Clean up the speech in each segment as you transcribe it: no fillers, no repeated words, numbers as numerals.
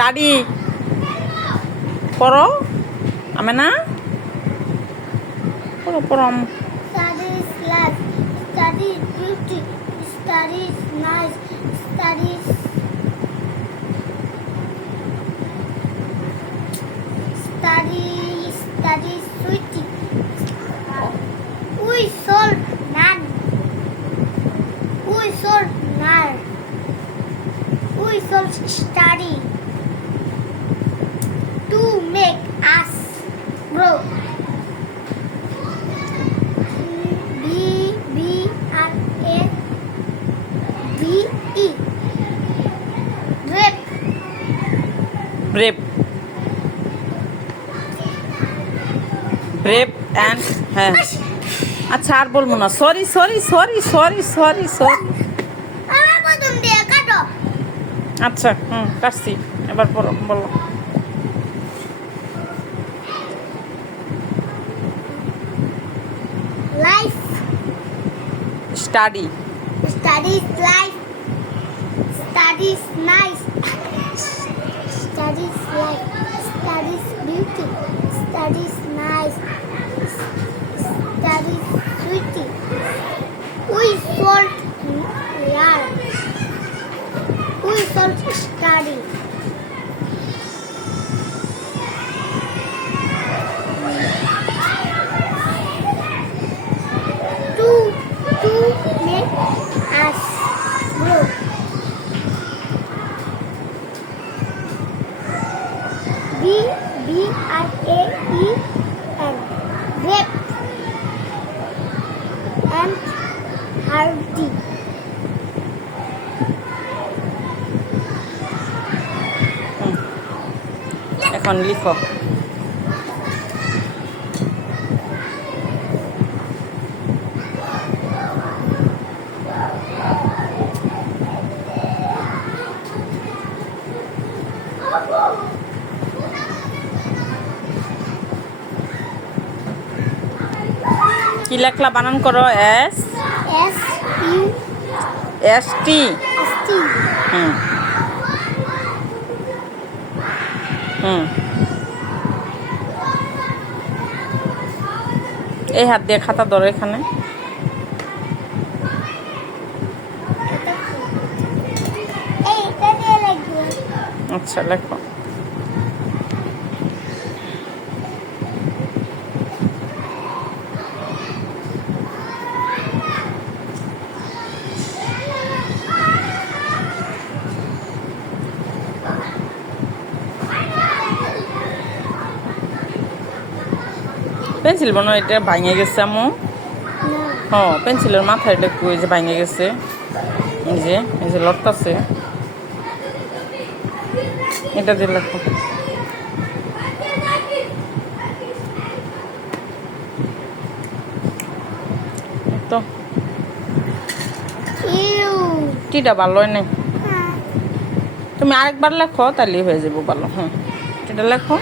Study পড়ো আমি না পড়ো পড়ো Study is life. Study is beauty. Study is nice. Study is sweetie. We sold none. We sold none. We sold study to make us grow. B-R-A-V-E. Grape. Brave brave and হ্যাঁ আচ্ছা আর বলবো না sorry sorry sorry sorry sorry sorry আমার প্রথম দিয়ে কাটো। আচ্ছা কাটছি এবার বলো বলো Life. Study Study is life. Study is nice. Study is life. Study is beauty. Study is nice. Study is sweetie. We sold learn. We sold study. To make us grow. B-R-A-E-N. Grape. And hearty. এখন লিখো কি লেখলা বানান করো S S-U-S-T. S T হুম হুম এই হাত দিয়ে খাতা ধরো এখানে এইটা দিয়ে লাগবে। আচ্ছা লেখো পেন্সিল বানো এটা ভাঙে গেছে আমু হ্যাঁ পেন্সিলের মাথায় এটা এই যে ভাঙে গেছে এই যে লড়তাছে এটা দিয়ে লেখো তো ইউ। টিটা ভালো হয় নাই তুমি আরেকবার লেখো তাহলে হয়ে যাবো ভালো টিটা লেখো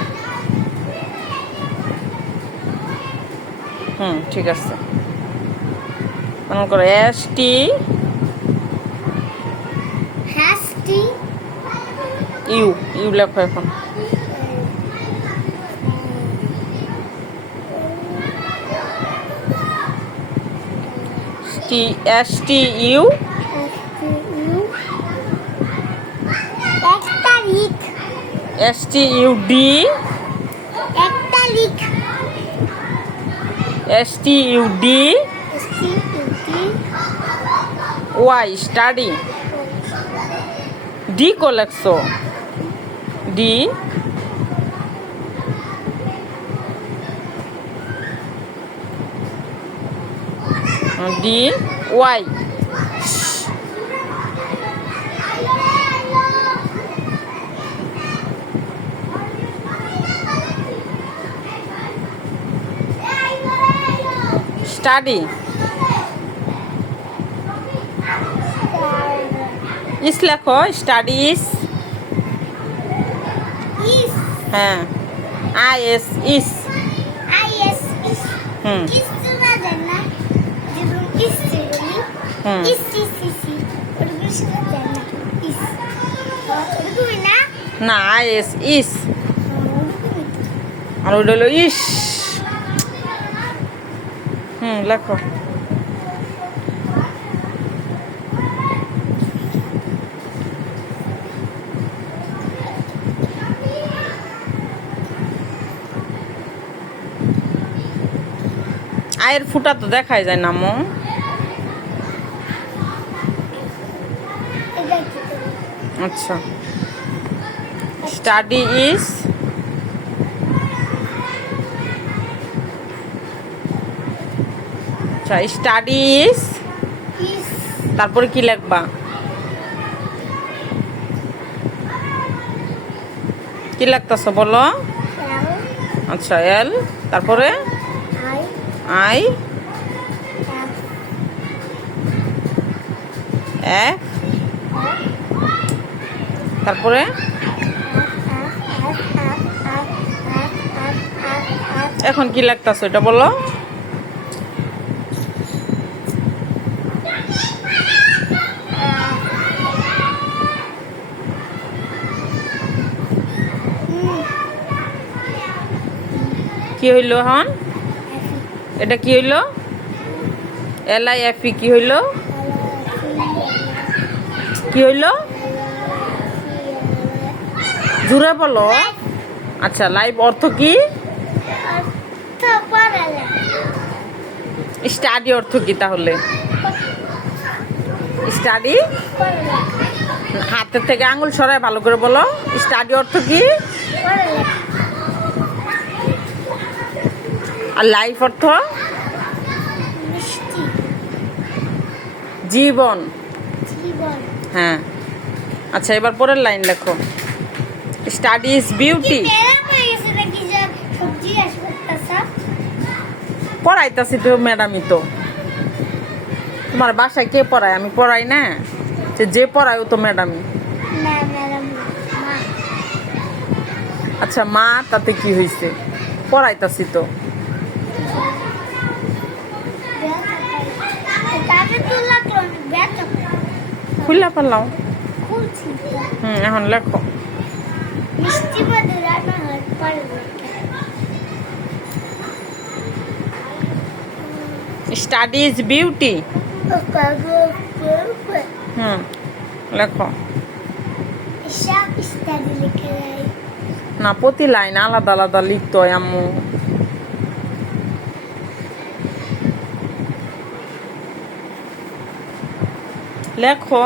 ঠিক আছে মনে করো এস টি হ্যাস্টি। ইউ ইউ লেখো এখন টি এস টি ইউ একটা লিখ। এস টি ইউ ডি একটা লিখ। S T U D S-T-U-D. Y study D কো লেখছো D D Y study is লেখো স্টাডিজ Is. হ্যাঁ I S is I-S. Is. হুম Is শোনা যায় না? যেরকম is যেরকম হুম is, is, is, is. ওরকম শোনা যায় না। Is. ওরকমই না? না আইএস ইস আর ওইটা হলো ইস লেখো আয়ের ফুটা তো দেখাই যায় না মো এটা কি? আচ্ছা স্টাডি ইজ আচ্ছা স্টাডি ইজ ইস তারপরে কি লিখবা কি লিখতেছ বলো এল আচ্ছা এল তারপরে আই আই এফ এফ তারপরে এখন কি লিখতেছ এটা বলো কি হইল হন এটা কি হইল LIFE কি হইল কি হইল জুড়ে বলো আচ্ছা লাইভ অর্থ কি স্টাডি অর্থ কি তাহলে স্টাডি হাতের থেকে আঙুল সরায় ভালো করে বলো স্টাডি অর্থ কি আর লাইফ অর্থ মিষ্টি জীবন জীবন হ্যাঁ আচ্ছা এবার পরের লাইন লেখো স্টাডি ইজ বিউটি সবজি আসতেছে পড়াইতাছি তো ম্যাডামই তো তোমার বাসায় কে পড়ায় আমি পড়াই না যে পড়ায় ও তো ম্যাডামই না ম্যাডাম মা আচ্ছা মা তাতে কি হয়েছে পড়াইতাছি তো তাকে তো লাগলো অনেক ব্যথা খুললা পারলাম খুলছি এখন লেখো মিষ্টি মধ্যে রান্না হয় পারবে স্টাডি ইজ বিউটি লেখো সব স্টাডি লিখে দেয় না প্রতি লাইন আলাদা আলাদা লিখতে হয় আম্মু লেখো